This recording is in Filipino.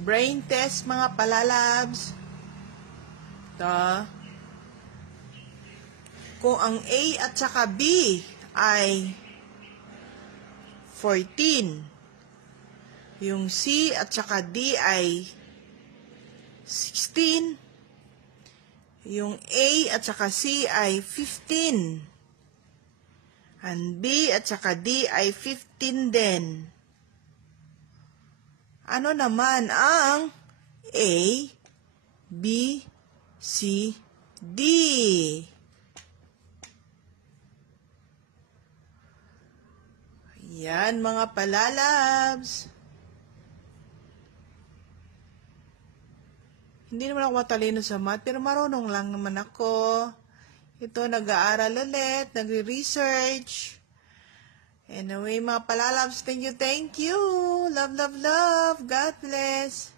Brain test, mga palalabs. Ito. Kung ang A at saka B ay 14, yung C at saka D ay 16, yung A at saka C ay 15, and B at saka D ay 15 din. Ano naman ang A, B, C, D? Yan, mga palalabs. Hindi naman ako matalino sa math, pero marunong lang naman ako. Ito, nag-aaral ulit, nagre-research. Anyway, mga palalabs, thank you. Love, love, love. God bless.